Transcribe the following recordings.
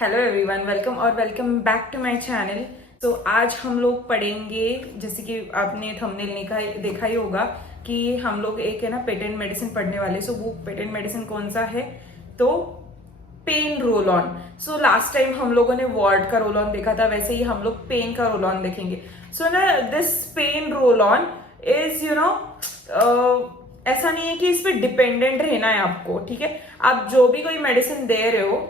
Hello everyone, welcome और welcome back to my channel. तो आज हम लोग पढ़ेंगे, जैसे कि आपने थंबनेल देखा ही होगा कि हम लोग एक है ना पेटेंट मेडिसिन पढ़ने वाले। सो वो पेटेंट मेडिसिन कौन सा है? तो pen roll on. So last time हम लोगों ने वार्ड का रोल ऑन देखा था, वैसे ही हम लोग पेन का रोल ऑन देखेंगे। सो ना this pen roll on is ऐसा नहीं है कि इस पे डिपेंडेंट रहना है आपको, ठीक है। आप जो भी कोई मेडिसिन दे रहे हो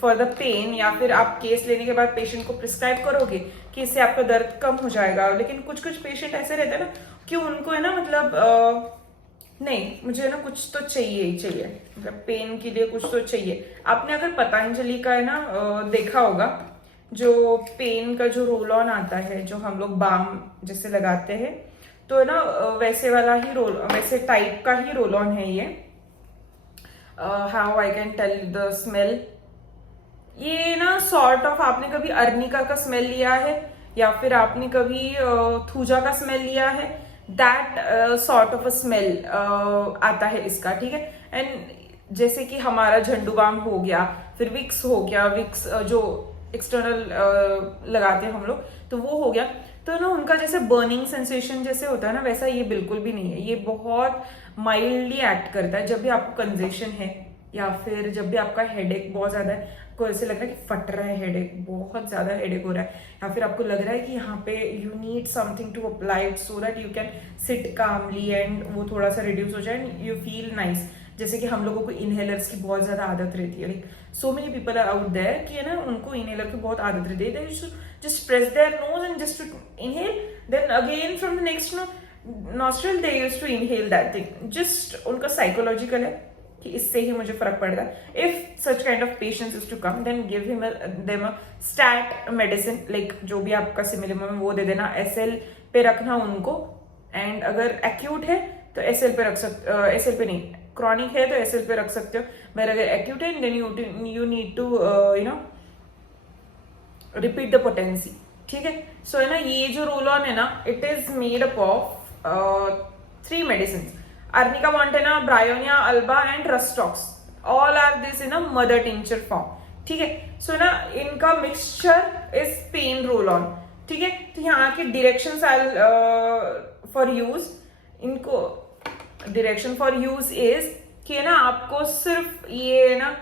फॉर द पेन, या फिर आप केस लेने के बाद पेशेंट को प्रिस्क्राइब करोगे कि इससे आपका दर्द कम हो जाएगा, लेकिन कुछ कुछ पेशेंट ऐसे रहते हैं ना कि उनको है ना नहीं, मुझे ना कुछ तो चाहिए ही चाहिए, मतलब पेन के लिए कुछ तो चाहिए। आपने अगर पतंजलि का है ना देखा होगा, जो पेन का जो रोल ऑन आता है, जो हम लोग बाम जैसे लगाते हैं, तो है ना वैसे वाला ही वैसे टाइप का ही रोल ऑन है ये। How I can tell the smell, ये ना सॉर्ट ऑफ, आपने कभी अर्निका का स्मेल लिया है या फिर आपने कभी थूजा का स्मेल लिया है, that sort of a smell आता है इसका, ठीक है। एंड जैसे कि हमारा झंडू बाम हो गया, फिर विक्स हो गया, विक्स जो एक्सटर्नल लगाते हैं हम लोग, तो वो हो गया। तो ना उनका जैसे बर्निंग सेंसेशन जैसे होता है ना, वैसा ये बिल्कुल भी नहीं है। ये बहुत माइल्डली एक्ट करता है। जब भी आपको कंजेशन है या फिर जब भी आपका हेडेक बहुत ज्यादा है, आपको ऐसे लग रहा है कि फट रहा है, हेडेक बहुत ज्यादा हेडेक हो रहा है, या फिर आपको लग रहा है कि यहाँ पे you need something to apply it so that you can sit calmly and वो थोड़ा सा रिड्यूस हो जाए एंड यू फील नाइस। जैसे कि हम लोगों को इनहेलर्स की बहुत ज्यादा आदत रहती है, like so many people are out there कि है ना उनको इनहेलर की बहुत आदत रहती है, just press their nose and just inhale, then again from the next nostril they used to inhale that thing. just उनका साइकोलॉजिकल है कि इससे ही मुझे फर्क पड़ रहा है। If such kind of patients is to come, then give him them a stat medicine, like जो भी आपका सिमिलिमम है वो दे देना, एसएल पे रखना उनको। एंड अगर एक्यूट है तो एसएल पे रख सकते, एसएल पे नहीं, क्रॉनिक है तो एसएल पे रख सकते हो। पर अगर एक्यूट है then you need to repeat the potency, ठीक है। सो है ना ये जो रोल ऑन है ना, it is made up of 3 medicines: Arnica montana, Bryonia alba and Rustox. All are this in a mother tincture form, ठीक है। सो ना इनका mixture is pain roll on, ठीक है। तो यहाँ के डिरेक्शन फॉर यूज, इनको डिरेक्शन फॉर यूज इज कि है ना आपको सिर्फ ये ना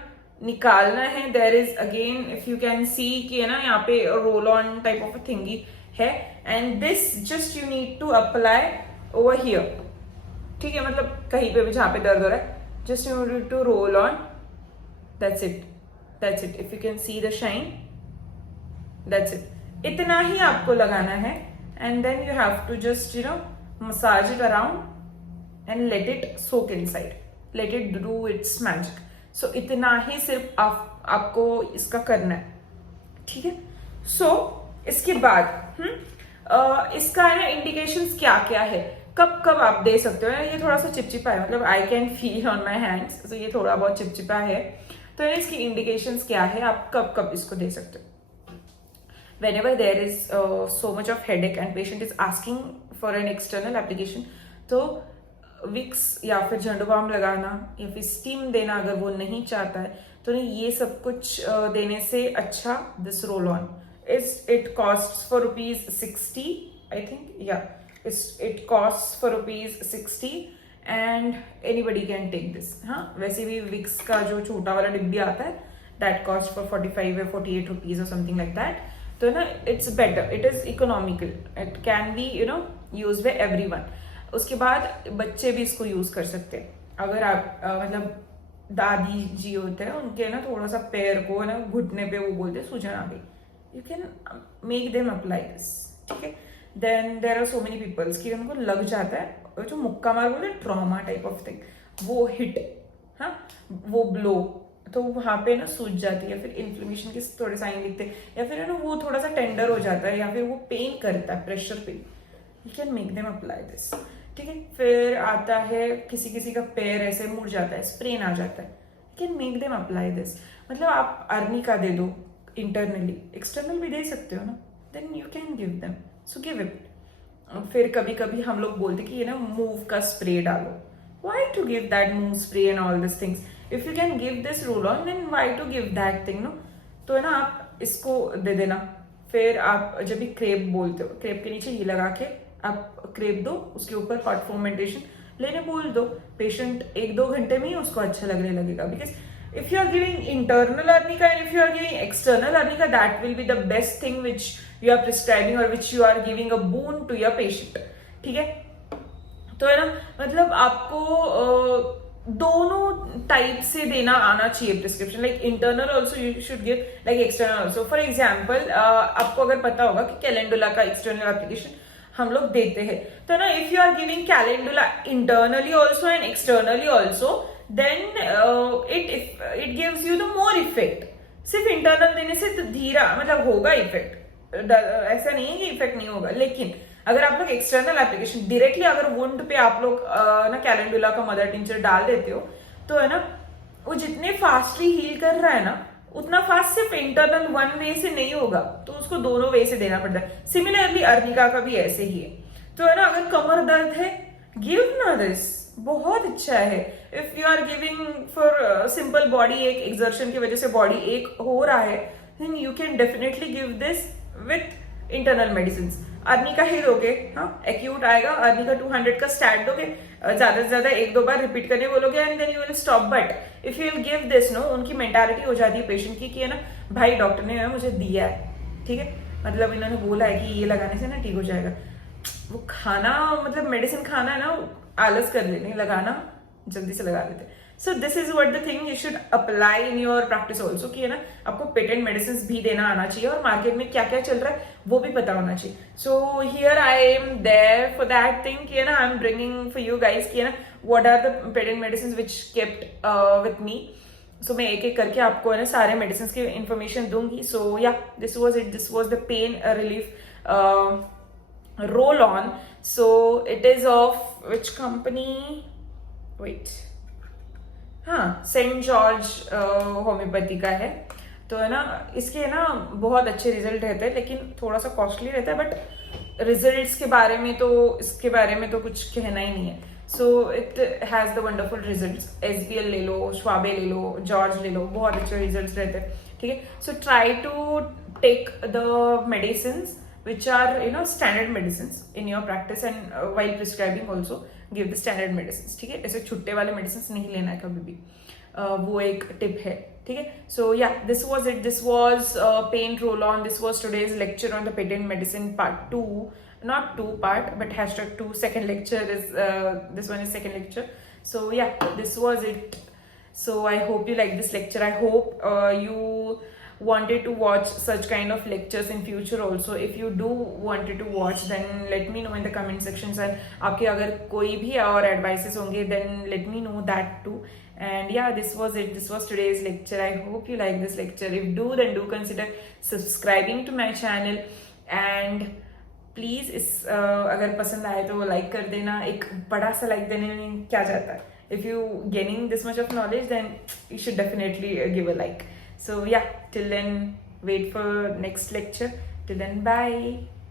निकालना है। There is again, if you can see कि है ना यहाँ पे roll on type of thingy है, and this just you need to apply over here, ठीक है। मतलब कहीं पे भी जहां पे दर्द हो रहा है, just you need to roll on, that's it, that's it. If you can see the shine, that's it, इतना ही आपको लगाना है। And then you have to just massage it around and let it soak inside, let it do its magic. So इतना ही सिर्फ आपको इसका करना है, ठीक है। सो इसके बाद इसका है ना इंडिकेशंस क्या क्या है, कब कब आप दे सकते हो। ये थोड़ा सा चिपचिपा है, मतलब I can feel on my hands, तो ये थोड़ा बहुत चिपचिपा है। तो इसकी इंडिकेशंस क्या है, आप कब कब इसको दे सकते हो। whenever there is so much of headache and patient is asking for an external application, तो विक्स या फिर झंडू बाम लगाना या फिर स्टीम देना अगर वो नहीं चाहता है, तो ये सब कुछ देने से अच्छा this roll on it costs for rupees 60, I think, yeah, it costs for rupees 60 and anybody can take this। हाँ, वैसे भी विक्स का जो छोटा वाला डिब्बी आता है, that cost for 45 or 48 rupees or something like that। तो ना it's better, it is economical, it can be used by everyone। उसके बाद बच्चे भी इसको यूज कर सकते हैं। अगर आप मतलब दादी जी होते हैं, उनके ना थोड़ा सा पैर को ना घुटने पे वो बोलते सूजन आ गई, you can make them apply this, ठीक है। then there are so many peoples कि उनको लग जाता है, जो मुक्का मार बोलते हैं, ट्रॉमा टाइप ऑफ थिंग, वो हिट, हाँ वो ब्लो, तो वहां पे ना सूज जाती है, फिर इन्फ्लेमेशन के थोड़े साइन दिखते हैं, या फिर ना वो थोड़ा सा टेंडर हो जाता है, या फिर वो पेन करता है, pressure pain, you can make them apply this, ठीक है। फिर आता है किसी किसी का पैर ऐसे मुड़ जाता है, स्प्रेन आ जाता है, you can make them apply this. मतलब आप अर्निका दे दो इंटरनली, एक्सटर्नल भी दे सकते हो ना, then you can give them, so give it. फिर कभी कभी हम लोग बोलते कि मूव का स्प्रे डालो, why to give that Moov spray and all this things, if you can give this roll on, then why to give that thing, no. तो है ना आप इसको दे देना। फिर आप जब भी क्रेप बोलते हो, क्रेप के नीचे ये लगा के आप क्रेप दो, उसके ऊपर हॉट फॉर्मेंटेशन लेने बोल दो। पेशेंट 1-2 घंटे में ही उसको अच्छा लगने लगेगा। Because if you are giving internal arnica and if you are giving external arnica, that will be the best thing which you are prescribing or which you are giving a boon to your patient. ठीक है, तो है ना, मतलब आपको दोनों type से देना आना चाहिए prescription, like internal also you should give, like external also. For example आपको अगर पता होगा कि कैलेंडुला का एक्सटर्नल एप्लीकेशन हम लोग देते हैं, तो ना if you are giving calendula internally also and externally also, then it gives you the more effect. सिर्फ इंटरनल देने से तो धीरा मतलब होगा इफेक्ट, ऐसा नहीं है कि इफेक्ट नहीं होगा, लेकिन अगर आप लोग एक्सटर्नल एप्लीकेशन डायरेक्टली अगर वुंड पे आप लोग ना कैलेंडुला का मदर टिंचर डाल देते हो, तो है ना वो जितने फास्टली हील कर रहा है ना, उतना फास्ट सिर्फ इंटरनल वन वे से नहीं होगा, तो उसको दोनों वे से देना पड़ता है। सिमिलरली अर्निका का भी ऐसे ही है। तो है ना अगर कमर दर्द है, गिव ना दिस, बहुत अच्छा है। If you are giving for simple body ache exertion की वजह से बॉडी एक हो रहा है, then you can definitely give this with internal medicine. Arnica ही दोगे, हाँ एक्यूट आएगा, अर्निका 200 का स्टैट दोगे, ज्यादा से ज्यादा 1-2 बार रिपीट करने बोलोगे and then you will stop. But if you will give this no, उनकी मेंटालिटी हो जाती है पेशेंट की कि है ना भाई डॉक्टर ने मुझे दिया है, ठीक है, मतलब इन्होंने बोला है कि ये लगाने से ना ठीक हो जाएगा। वो खाना मतलब मेडिसिन खाना है ना, आलस कर लेने, लगाना जल्दी से लगा देते। So this is what the thing you should apply in your practice also, कि है ना आपको पेटेंट मेडिसिन भी देना आना चाहिए और मार्केट में क्या क्या चल रहा है वो भी पता होना चाहिए। So here I am there for that thing, कि है ना I am bringing for you guys कि है ना what are the patent medicine which kept with me. So मैं एक एक करके आपको है ना सारे मेडिसिन की इंफॉर्मेशन दूंगी। सो या this was it, this was the pain relief roll on. So it is of which company? Wait, हाँ सेंट जॉर्ज होम्योपैथी का है। तो है ना इसके ना बहुत अच्छे रिजल्ट रहते हैं, लेकिन थोड़ा सा कॉस्टली रहता है, बट रिजल्ट्स के बारे में तो इसके बारे में तो कुछ कहना ही नहीं है। So it has the wonderful results. SBL ले लो, श्वाबे ले लो, जॉर्ज ले लो, बहुत अच्छे रिजल्ट्स रहते हैं, ठीक है। So try to take the medicine which are standard medicines in your practice, and while prescribing also give the standard medicines, ठीक है। ऐसे छुट्टे वाले medicines नहीं लेना है कभी भी, वो एक टिप है, ठीक है। So yeah, this was it, this was pain roll on, this was today's lecture on the patent medicine part 2, not 2 part but #2 second lecture is this one is second lecture. So yeah, this was it. So I hope you like this lecture. I hope you wanted to watch such kind of lectures in future also. If you do wanted to watch, then let me know in the comment sections, and आपके अगर कोई भी और advices होंगे then let me know that too. And yeah, this was it, this was today's lecture. I hope you like this lecture. If do, then do consider subscribing to my channel, and please इस अगर पसंद आए तो like कर देना। एक बड़ा सा लाइक देने में क्या जाता है, if you gaining this much of knowledge then you should definitely give a like. So yeah, till then wait for next lecture. Till then, bye.